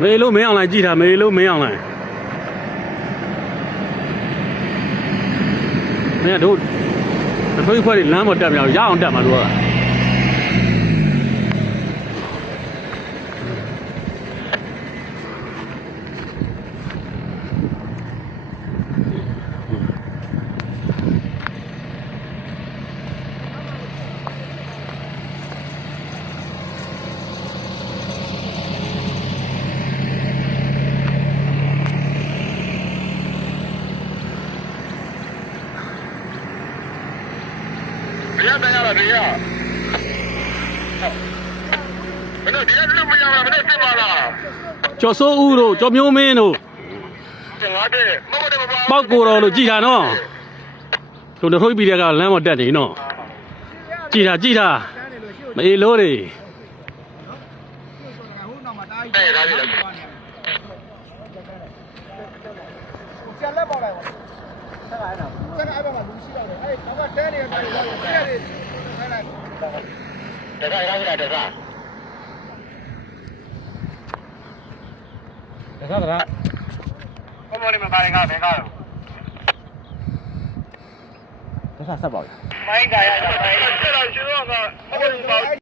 မေလို့မင်းအောင်လိုက်ကြည့်တာမေလို့မင်းအောင်လိုက်မင်းတို့ထွေးခွဲတွေလမ်းပေါ်တက်မြောက်ရအောင်တက်မှာတို့ကဘယ်တရားလဲတရားမင်းတို့ဒီကလူမရဘူးမင်းသိပါလားကျော်စိုးဦးတို့ကျော်မျိုးမင်းတို့ငါတဲ့မဟုတ်တယ်ဘာပောက်ကိုတော်လို့ကြည်တာနော်တို့ထွေးပြီးတဲ့ကလမ်းပေါ်တက်နေနော်ကြည်တာမအေးလို့တွေတဲ့ဒါကြီးပြန်လက်ပေါ်လိုက်ပါဆက်လိုက်တော့ဆက်လိုက်ပါမှာလူရှိတော့တယ်အဲ့နောက်ကတဲနေရတယ်ပြည့်တယ်ဆက်လိုက်တခါရမ်းတာတခါဘုံမလေးမပါရင်ကဘယ်ကားတော့တခါဆက်ပါဦးမိုင်းကရတာမိုင်းဆက်တော့ရှိတော့က